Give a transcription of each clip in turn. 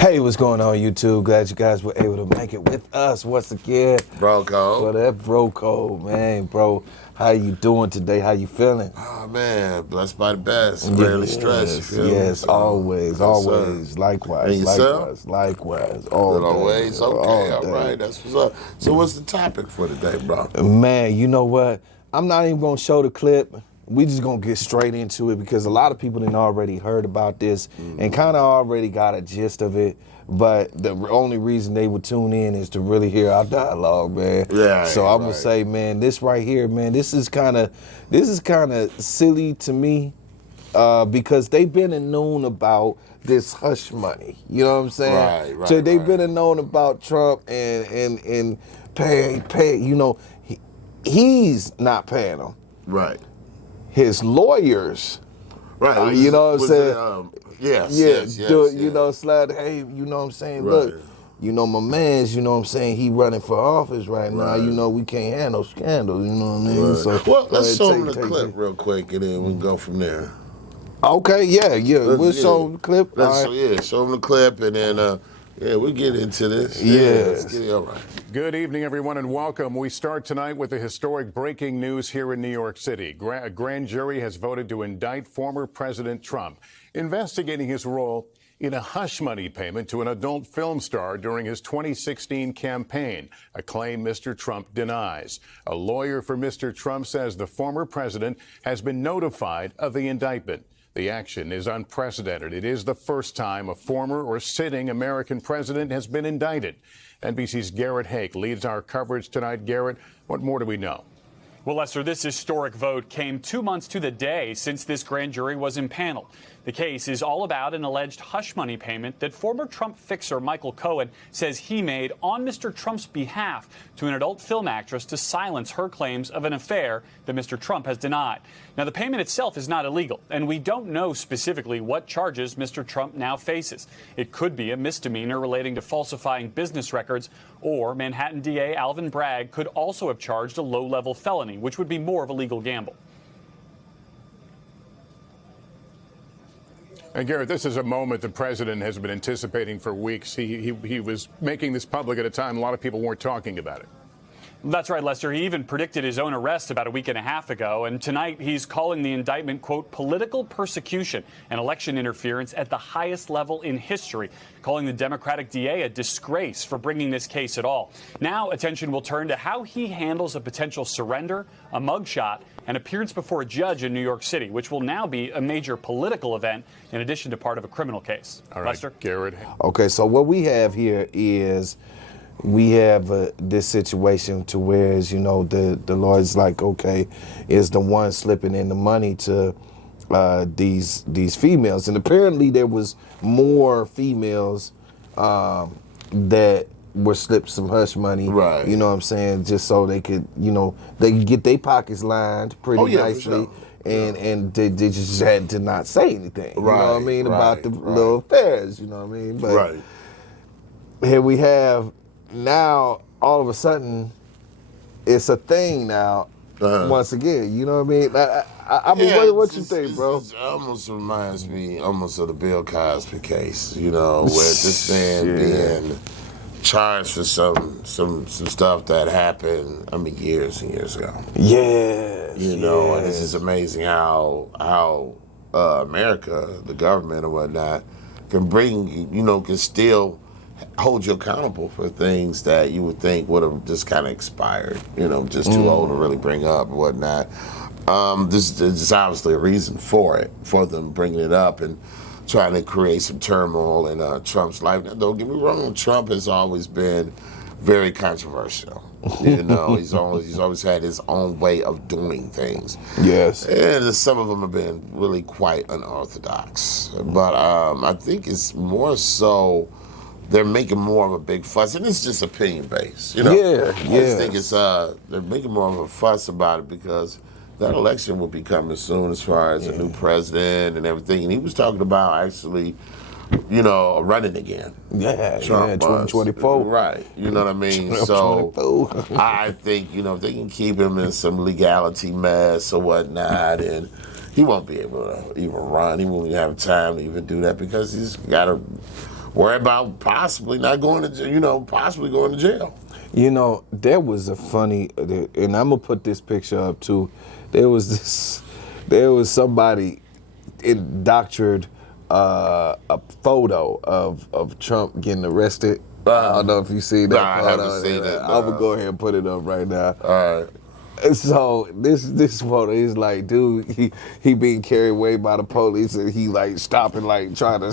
Hey, what's going on, YouTube? Glad you guys were able to make it with us once again. Bro code. For that bro code, man, bro. How you doing today? How you feeling? Oh man, blessed by the best. Rarely stressed. Yes, always. Likewise, and yourself? likewise. All always day, okay. all All right, that's what's up. So what's the topic for today, bro? Man, you know what? I'm not even gonna show the clip. We just gonna get straight into it because a lot of people done already heard about this and kind of already got a gist of it. But the only reason they would tune in is to really hear our dialogue, man. Yeah. So I'm gonna say, man, this right here, man, this is kind of silly to me because they've been known about this hush money. You know what I'm saying? Right. So they've been known about Trump and pay. You know, he's not paying them. Right. His lawyers, Right. you know what I'm saying? Yes. You know, slide, hey, you know what I'm saying? Right. Look, you know, my man's, you know what I'm saying, he running for office right now. You know, we can't have no scandal, you know what I mean? Right. So, well, let's show them the clip real quick and then we can go from there. Okay, yeah. We'll show them the clip. Show them the clip and then, we'll get into this. Yes. Let's get it all right. Good evening, everyone, and welcome. We start tonight with the historic breaking news here in New York City. A grand jury has voted to indict former President Trump, investigating his role in a hush money payment to an adult film star during his 2016 campaign, a claim Mr. Trump denies. A lawyer for Mr. Trump says the former president has been notified of the indictment. The action is unprecedented. It is the first time a former or sitting American president has been indicted. NBC's Garrett Hake leads our coverage tonight. Garrett, what more do we know? Well, Lester, this historic vote came 2 months to the day since this grand jury was impaneled. The case is all about an alleged hush money payment that former Trump fixer Michael Cohen says he made on Mr. Trump's behalf to an adult film actress to silence her claims of an affair that Mr. Trump has denied. Now, the payment itself is not illegal, and we don't know specifically what charges Mr. Trump now faces. It could be a misdemeanor relating to falsifying business records, or Manhattan DA Alvin Bragg could also have charged a low-level felony, which would be more of a legal gamble. And Garrett, this is a moment the president has been anticipating for weeks. He was making this public at a time a lot of people weren't talking about it. That's right, Lester. He even predicted his own arrest about a week and a half ago. And tonight he's calling the indictment, quote, political persecution and election interference at the highest level in history, calling the Democratic DA a disgrace for bringing this case at all. Now attention will turn to how he handles a potential surrender, a mugshot, and appearance before a judge in New York City, which will now be a major political event in addition to part of a criminal case. All right, Lester? Garrett. Okay, so what we have here is we have this situation to where, you know, the lawyer's like, okay, is the one slipping in the money to these females, and apparently there was more females that were slipped some hush money, Right. You know what I'm saying, just so they could, you know, they could get their pockets lined pretty nicely. For sure. And they just had to not say anything, you know what I mean, about the little affairs, you know what I mean. But here we have now all of a sudden it's a thing now. Once again, you know what I mean. I mean, what you think, bro? It almost reminds me of the Bill Cosby case, you know, where this man being charged for some stuff that happened, I mean, years and years ago. You know, and it's just amazing how America, the government or whatnot, can still hold you accountable for things that you would think would have just kind of expired, you know, just too old to really bring up and whatnot. This is obviously a reason for them bringing it up and trying to create some turmoil in Trump's life. Now, don't get me wrong, Trump has always been very controversial. You know, he's always had his own way of doing things. Yes. And some of them have been really quite unorthodox. But I think it's more so they're making more of a big fuss, and it's just opinion based, you know. I just think it's they're making more of a fuss about it because that election will be coming soon, as far as a new president and everything. And he was talking about actually, you know, running again. Trump 2024. Right. You know what I mean? So I think, you know, if they can keep him in some legality mess or whatnot, and he won't be able to even run. He won't even have time to even do that because he's got to worry about possibly not going to, possibly going to jail. You know, there was a funny, and I'm gonna put this picture up too. There was somebody doctored a photo of Trump getting arrested. I don't know if you see that photo. I haven't seen it. I'm gonna go ahead and put it up right now. All right. So this photo is like, dude, he being carried away by the police, and he like stopping, like trying to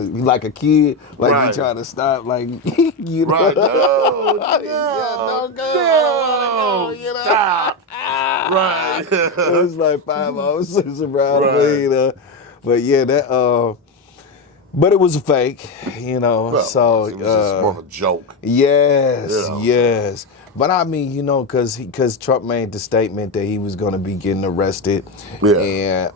like a kid, like right. he trying to stop, like you know. Right. No, Don't go. You know? Stop. Right. It was like 5 officers around Right. me, you know. But yeah, that. But it was a fake, you know. Well, so it was just more of a joke. Yes, You know. yes. But I mean, you know, because Trump made the statement that he was going to be getting arrested, and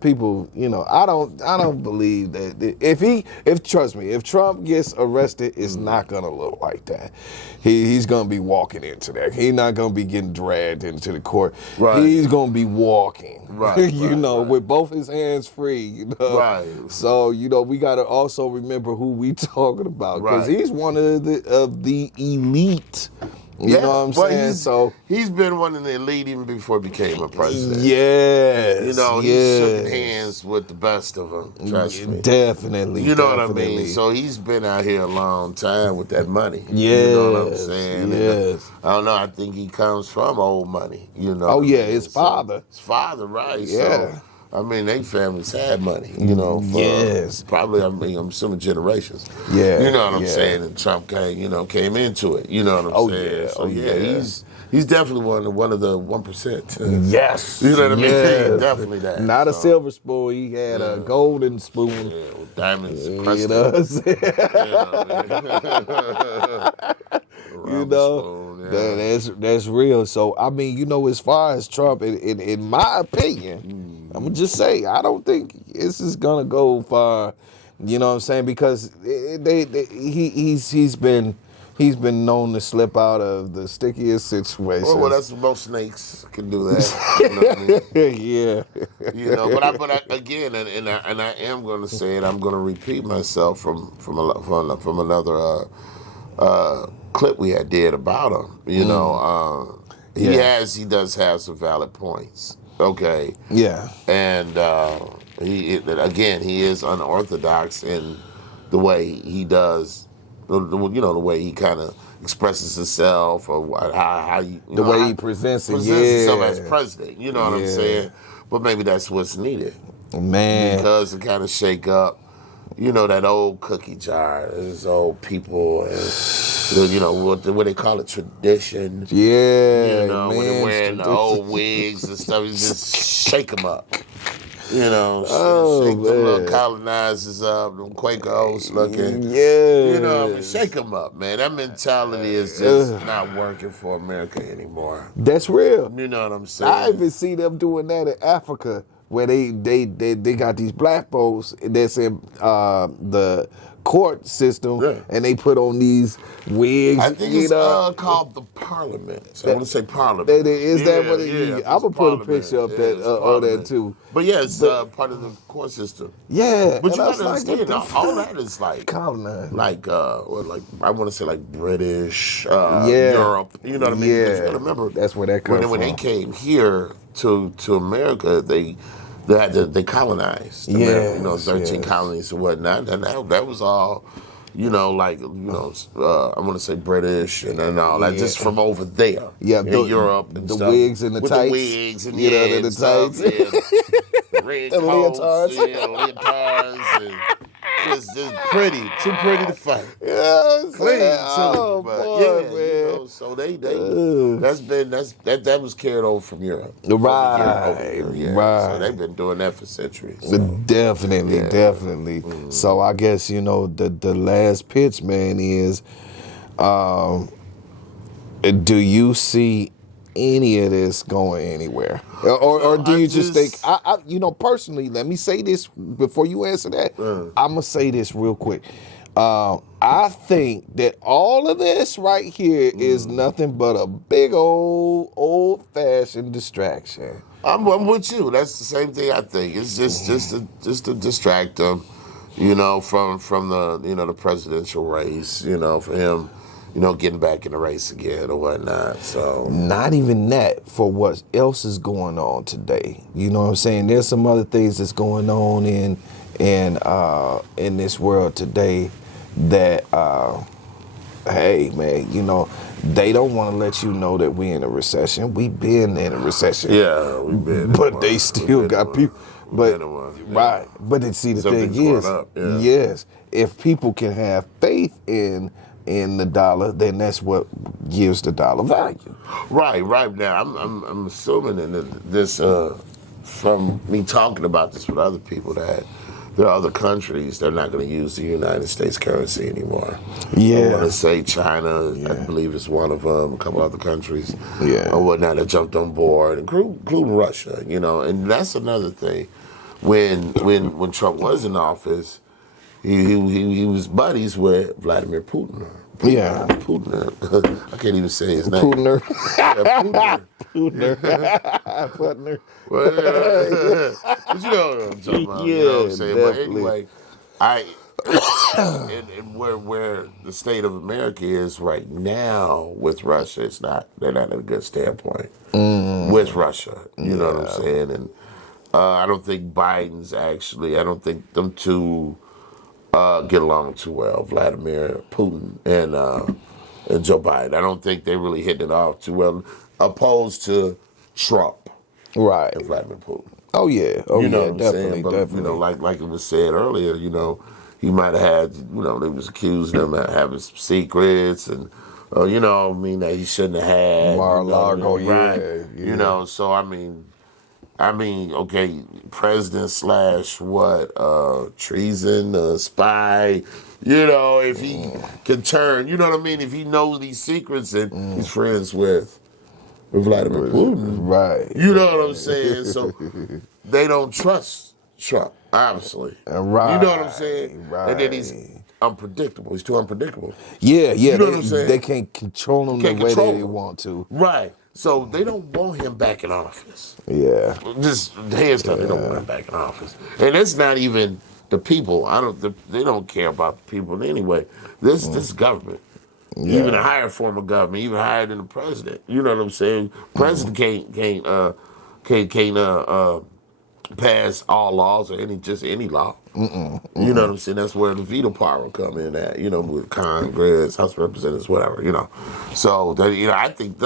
people, I don't believe that trust me, if Trump gets arrested, it's not going to look like that. He's going to be walking into that. He's not going to be getting dragged into the court. Right. He's going to be walking, right, with both his hands free, Right. So, we got to also remember who we talking about, because he's one of the elite. You know what I'm saying? He's been one of the elite even before he became a president. Yes. He's shaking hands with the best of them. Trust me. Definitely. You know what I mean? So he's been out here a long time with that money. Yes. You know what I'm saying? Yes. I don't know. I think he comes from old money. Oh yeah, his father. His father, right? Yeah. So, I mean, they families had money, Yes. Probably, I'm assuming generations. Yeah. You know what I'm saying? And Trump came into it. You know what I'm saying? Yeah. So, he's definitely one of the 1%. Yes. You know what I mean? Yes. Definitely that. Not a silver spoon. He had a golden spoon. Yeah, with diamonds, You crusted. know what I'm saying? That's real. So I mean, as far as Trump, in my opinion, I'm gonna just say I don't think this is gonna go far. You know what I'm saying? Because he's been known to slip out of the stickiest situations. Well, that's most snakes can do that. You know what I mean? Yeah. But I again, and I am going to say it. I'm going to repeat myself from another clip we had did about him. He does have some valid points. Okay. Yeah. And he is unorthodox in the way he does. The way he kind of expresses himself, or how the way he presents himself as president. You know what I'm saying? But maybe that's what's needed, man. because to kind of shake up, that old cookie jar, those old people, and what they call it, tradition. Yeah, man, when they're wearing the old wigs and stuff, you just shake them up. Shake them little colonizers up, them Quaker oats looking. Yeah. Shake them up, man. That mentality is just not working for America anymore. That's real. You know what I'm saying? I even see them doing that in Africa, where they got these black folks that's in the court system, and they put on these wigs. I think it's called the Parliament. So I want to say Parliament. Is that what it is? I'm going to put a picture up on that too. But yeah, it's part of the court system. Yeah. But you got to understand, all that is like colonized. Like I want to say like British, Europe. You know what I mean? Yeah. Because you got to remember, that's where that comes from. When they came here to America, they colonized America, 13 colonies and whatnot, and that was all, I want to say British and all that, just from over there, in Europe and the stuff. wigs and the with tights, the wigs and the stuff, tights, red the coats, leotards. and just too pretty to fight. Yeah, Clean too, oh, but boy, man. So they that was carried over from Europe. Right. So they've been doing that for centuries. So. Definitely. Mm. So I guess the last pitch, man, is do you see any of this going anywhere, or do you just think? I personally, let me say this before you answer that. I'm gonna say this real quick. I think that all of this right here is nothing but a big old-fashioned distraction. I'm with you. That's the same thing I think. It's just to distract them. you know, from the, you know, the presidential race, you know, for him, you know, getting back in the race again or whatnot. So not even that, for what else is going on today. You know what I'm saying? There's some other things that's going on in this world today that hey man, you know, they don't want to let you know that we in a recession. We've been in a recession. yeah, we've been. But they still got people. But right. But see, the thing is, yes, if people can have faith in the dollar, then that's what gives the dollar value. Right now, I'm assuming that this, from me talking about this with other people, that there are other countries that are not going to use the United States currency anymore. Yeah. I want to say China, I believe is one of them, a couple other countries, or whatnot, that jumped on board, including Russia, you know, and that's another thing. When Trump was in office, he was buddies with Vladimir Putin. Putin. I can't even say his name. Putin. Putin. Putin. Well, but you know what I'm talking about. You know what I'm saying? Definitely. But anyway, and where the state of America is right now with Russia, they're not at a good standpoint with Russia. You know what I'm saying? And I don't think Biden's I don't think them two get along too well, Vladimir Putin and Joe Biden. I don't think they really hit it off too well, opposed to Trump, right, and Vladimir Putin. Oh yeah, you know what I'm definitely, saying? But, definitely. you know, like it was said earlier, you know, he might have had, you know, they was accusing him of having some secrets and, you know, I mean, that he shouldn't have had. Mar-a-Lago, right? yeah. You know, so I mean, okay, president / treason, spy. You know, if he can turn, you know what I mean? If he knows these secrets and he's friends with Vladimir Putin, right? You know what I'm saying? So they don't trust Trump, obviously. Right. You know what I'm saying? Right. And then he's unpredictable. He's too unpredictable. Yeah. You know what I'm saying? They can't control him the way that they want to. Right. So they don't want him back in office. Yeah. Just hands down, they don't want him back in office. And it's not even the people. They don't care about the people anyway. This is government. Yeah. Even a higher form of government, even higher than the president. You know what I'm saying? President can't pass all laws or any law. You know what I'm saying? That's where the veto power will come in at. You know, with Congress, House of Representatives, whatever. You know, so I think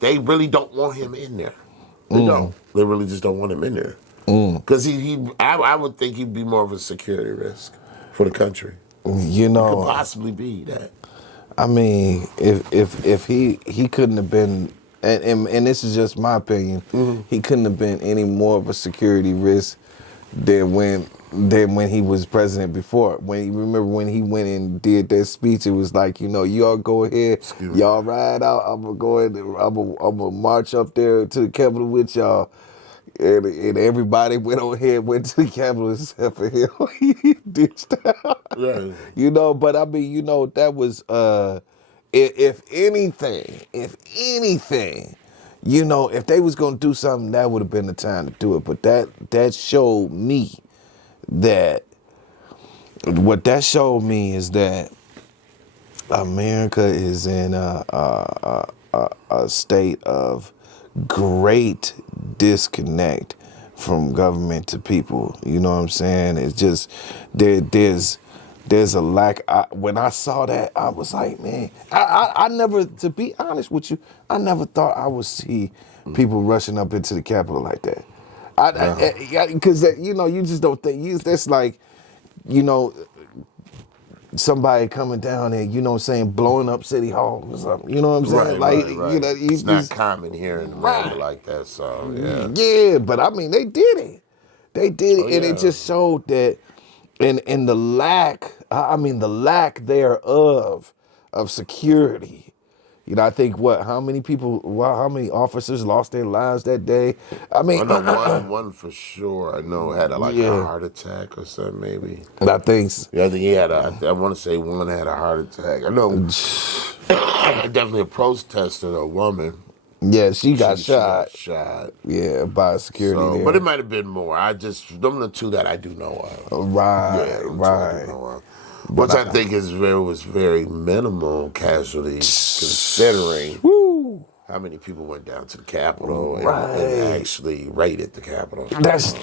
they really don't want him in there. They don't. They really just don't want him in there because I would think he'd be more of a security risk for the country. You know, he could possibly be that. I mean, if he couldn't have been, and this is just my opinion, he couldn't have been any more of a security risk than when he was president before. Remember when he went and did that speech, it was like, you know, y'all go ahead, y'all ride out. I'm gonna go ahead, I'm gonna march up there to the Capitol with y'all. And everybody went to the Capitol except for him. He ditched out. Right. You know, but I mean, you know, that was, if anything, you know, if they was going to do something, that would have been the time to do it. But that showed me what that showed me is that America is in a state of great disconnect from government to people. You know what I'm saying? It's just there's a lack. When I saw that, I was like, man, I never, to be honest with you, I never thought I would see people rushing up into the Capitol like that. Because you know, you just don't think that's like, you know, somebody coming down and, you know what I'm saying, blowing up City Hall or something. You know what I'm saying? Right. You know, it's not common here in America like that, so yeah. Yeah, but I mean, they did it. And it just showed that and the lack thereof of security. You know, I think how many officers lost their lives that day? I mean, I know one for sure. I know had a heart attack or something, maybe. I think. Yeah, I think he had I want to say one had a heart attack. I know. Definitely a protester, a woman. Yeah, she got She got shot. shot. Yeah, by a security So, there. but it might have been more. Them the two that I do know of. Right, Yeah, them two I do right. know of. But Which I think was very minimal casualties considering Woo! how many people went down to the Capitol and Right. actually raided the Capitol.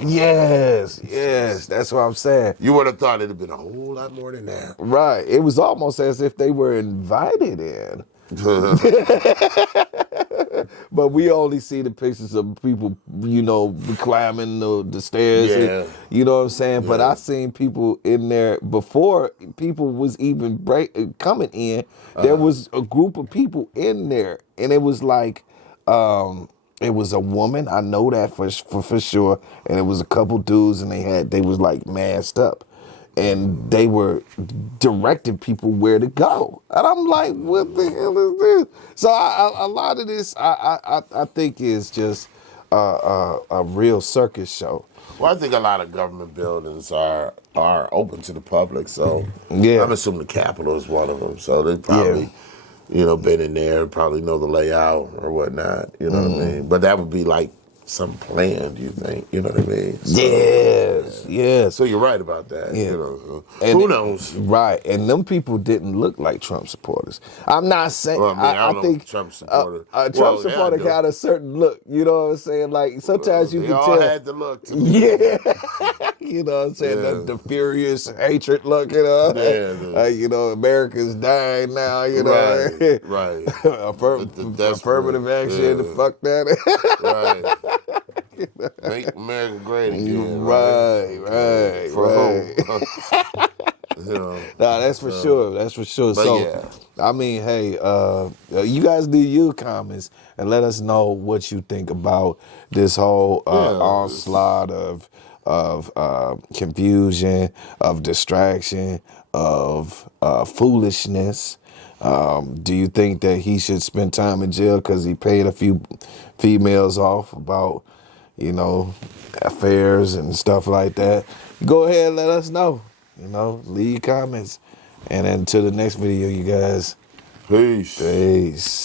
Yes, that's what I'm saying. You would have thought it'd have been a whole lot more than that. Right. It was almost as if they were invited in. But we only see the pictures of people, climbing the stairs. Yeah. You know what I'm saying? Yeah. But I seen people in there before people was even coming in. There was a group of people in there, and it was like, it was a woman. I know that for sure. And it was a couple dudes, and they was like masked up. And they were directing people where to go, and I'm like, "What the hell is this?" So a lot of this, I think, is just a real circus show. Well, I think a lot of government buildings are open to the public, so Yeah. I'm assuming the Capitol is one of them. So they probably, been in there, probably know the layout or whatnot. You know what I mean? But that would be like some planned, you think? You know what I mean? So, Yes. So you're right about that. Yeah. And who knows? Right, and them people didn't look like Trump supporters. I'm not saying. Well, I don't know think Trump supporter. Trump supporter got a certain look. You know what I'm saying? Like sometimes you they can all tell. had the look. To me. Yeah, you know what I'm saying? Yeah. The furious hatred look. America's dying now. Right. Affirmative action. Yeah. Fuck that. Right. Make America great again. Right. For who? Nah, that's for sure. That's for sure. But So, yeah. I mean, hey, you guys leave your comments and let us know what you think about this whole onslaught of confusion, of distraction, of foolishness. Do you think that he should spend time in jail because he paid a few females off about, affairs and stuff like that? Go ahead and let us know. Leave your comments. And until the next video, you guys. Peace. Peace.